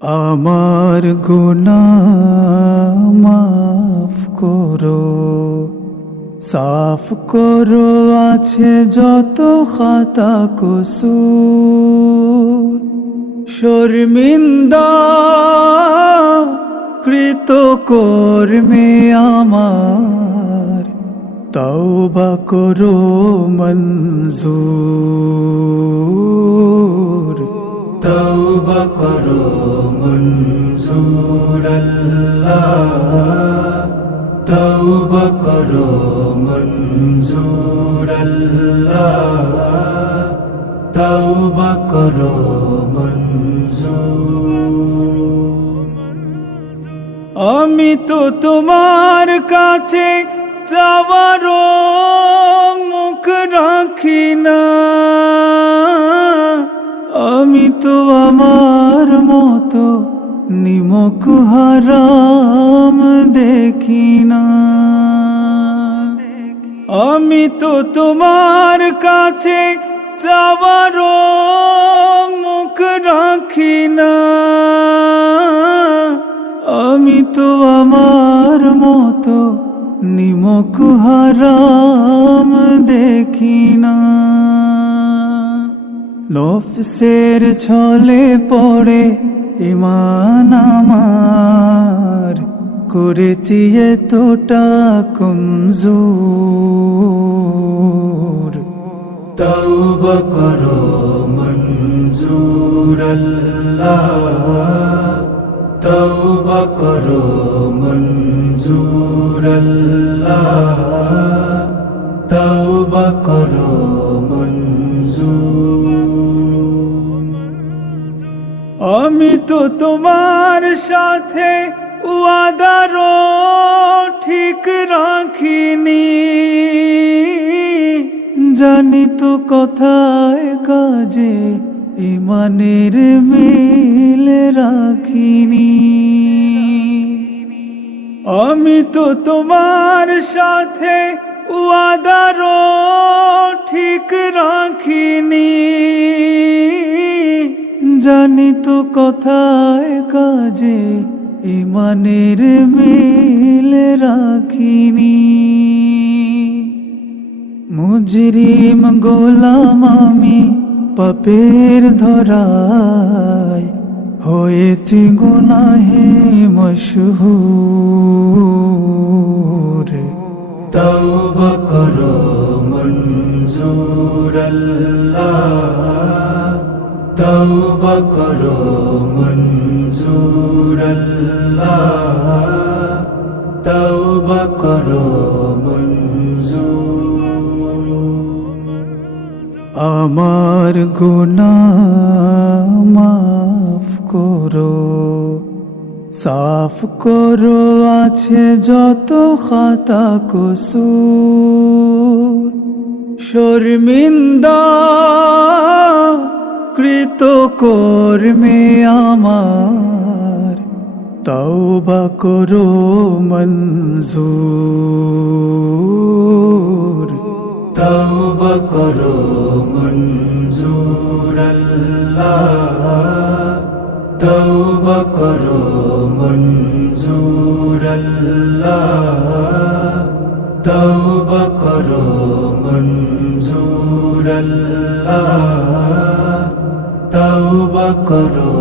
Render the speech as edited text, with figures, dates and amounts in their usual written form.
আমার গুনাহ মাফ করো, সাফ করো আছে যত খাতা কসুর। শর্মিন্দা কৃত কর্মে আমার, তওবা করো মঞ্জুর। তওবা করো মঞ্জুর আল্লাহ, তওবা করো মঞ্জুর আল্লাহ, তওবা করো মঞ্জুর। আমি তো তোমার কাছে চাওয়ারও মুখ রাখি না, আমি তো আমার মতো নিমক হারাম দেখি না। আমি তো তোমার কাছে চাওয়ারও মুখ রাখি না, আমি তো আমার মতো নিমক হারাম দেখি না। নফসের ছলে পড়ে ঈমান আমার, করেছি এতটা কমজোর। তওবা করো মঞ্জুর আল্লাহ, তওবা করো মঞ্জুর আল্লাহ, তওবা করো মঞ্জুর। আমি তো তোমার সাথে ওয়াদারও ঠিক রাখিনি, জানি তো কথায় কাজে ঈমানের মিল রাখিনি। আমি তো তোমার সাথে ওয়াদারও ঠিক রাখিনি, জানি তো কথায় কাজে ঈমানের মিল রাখিনি। মুজরিম গোলাম আমি পাপের ধরায়, হয়েছি গুনাহে মশহুর। তওবা করো মঞ্জুর আল্লাহ, তওবা করো মঞ্জুর আল্লাহ, তওবা করো মঞ্জুর। আমার গুনাহ মাফ করো, সাফ করো আছে যত খাতা কসুর। শর্মিন্দা কৃত কর্মে আমার, তওবা করো মঞ্জুর। তওবা করো মঞ্জুর আল্লাহ, তওবা করো মঞ্জুর আল্লাহ, তওবা করো মঞ্জুর আল্লাহ, তওবা করো